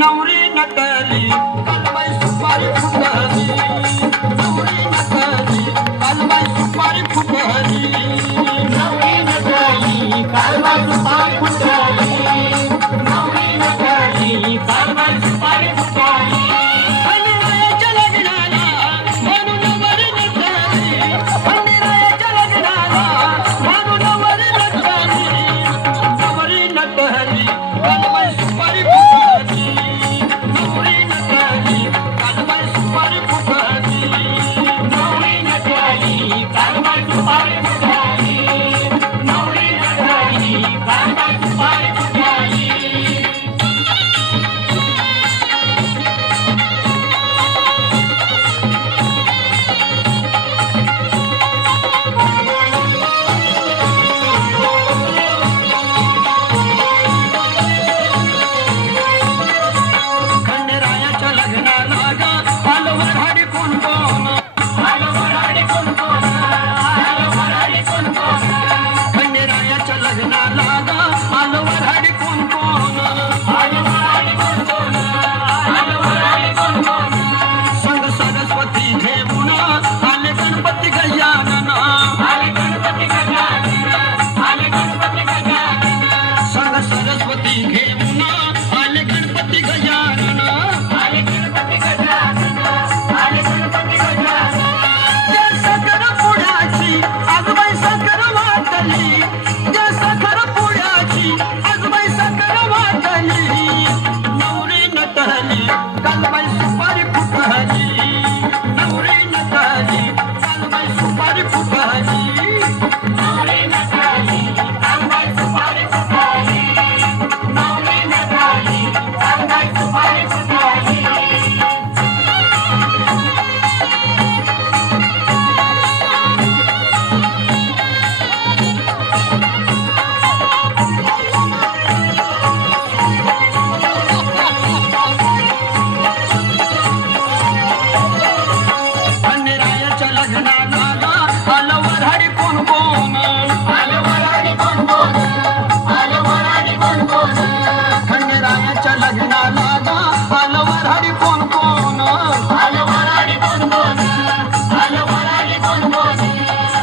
नवरी नटली कालबाई सुपारी फुटली नवरी नटली कालबाई सुपारी फुटली नवरी नटली कालबाई सुपारी फुटली नवरी नटली कालबाई सुपारी फुटली खंडेरायाच्या लग्नाला म्हणून नवरी नटली खंडेरायाच्या लग्नाला म्हणून नवरी नटली नवरी नटली कालबाई सुपारी फुटली नवरी नटली कालबाई सुपारी फुटली नवरी नटली कालबाई सुपारी फुटली नवरी नटली कालबाई सुपारी फुटली खंडेरायाच्या लग्नाला ग आलं वऱ्हाडी कोण कोण आलो वराडी कोण कोण आलो वराडी कोण कोण खंडेरायाच्या लग्नाला ग आलं वऱ्हाडी कोण कोण आलो वराडी कोण कोण आलो वराडी कोण कोण संग सरस्वती घेऊन आले गणपती गजानन आले गणपती गजानन आले गणपती गजानन संग सरस्वती घेऊन आले गणपती गजानन आले गणपती गजानन आले गणपती गजानन त्या साखर पुड्याची आजबाई साखर वाटली त्या साखर पुड्याची आजबाई साखर वाटली नवरी नटली कालबाई सुपारी फुटली नवरी नटली कालबाई सुपारी फुटली नवरी नटली कालबाई सुपारी फुटली नवरी नटली कालबाई सुपारी फुटली खंडेरायाच्या लग्नाला आलं वऱ्हाडी कोण कोण आलो वराडी कोण कोण आलो वराडी कोण कोण खंडेरायाच्या लग्नाला आलं वऱ्हाडी कोण कोण आलो वराडी कोण कोण आलो वराडी कोण कोण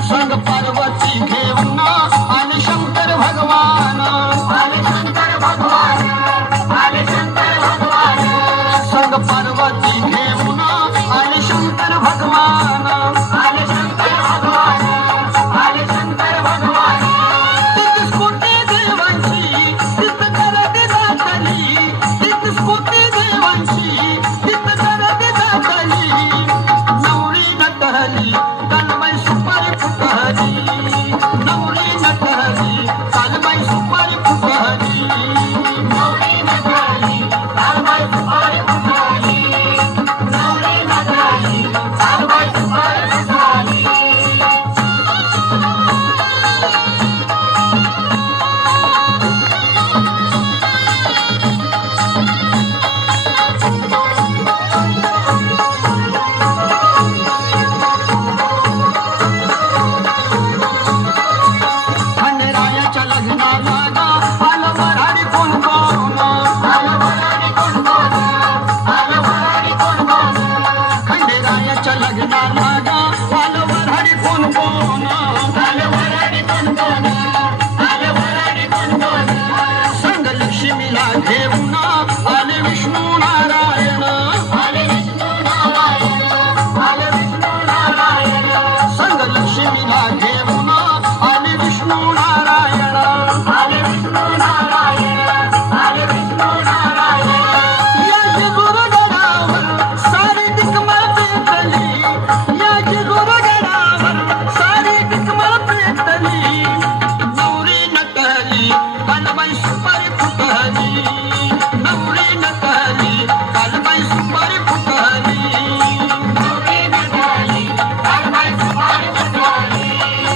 संग पार्वती घेऊन आले शंकर भगवान आले शंकर भगवान आले शंकर भगवान संग पार्वती घेऊन आले शंकर भगवान आले शंकर भगवान आले शंकर भगवान तीच कोटी देवांची तीच करते दातली तीच कोटी देवांची तीच करते दातली नवरी नटली कालबाई सुपारी फुटली नवरी नटली कालबाई सुपारी फुटली नवरी नटली कालबाई सुपारी फुटली नवरी नटली कालबाई सुपारी फुटली खंडेरायाच्या लग्नाला आलं वऱ्हाडी कोण कोण आलो वराडी कोण कोण आलो वराडी कोण कोण खंडेरायाच्या लग्नाला आलं वऱ्हाडी कोण कोण आलो वराडी कोण कोण आलो वराडी कोण कोण संग लक्ष्मीला घेऊन आले विष्णू नारायण आले विष्णू नारायण आले विष्णू नारायण संग लक्ष्मीला घेऊन आले विष्णू नारायण आले विष्णू नारायण आले विष्णू नारायण या जिगुरगडावर सारी दिकमळ पेटली या जिगुरगडावर सारी दिकमळ पेटली नवरी नटली कालबाई सुपारी फुटली नवरी नटली कालबाई सुपारी फुटली नवरी नटली कालबाई सुपारी फुटली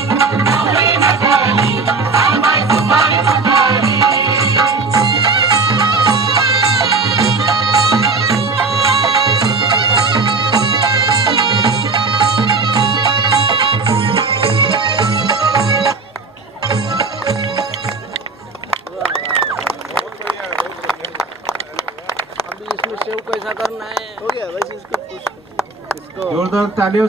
सेव कैसा करना है हो गया बस इसको push करो। इसको जोरदार तालियों से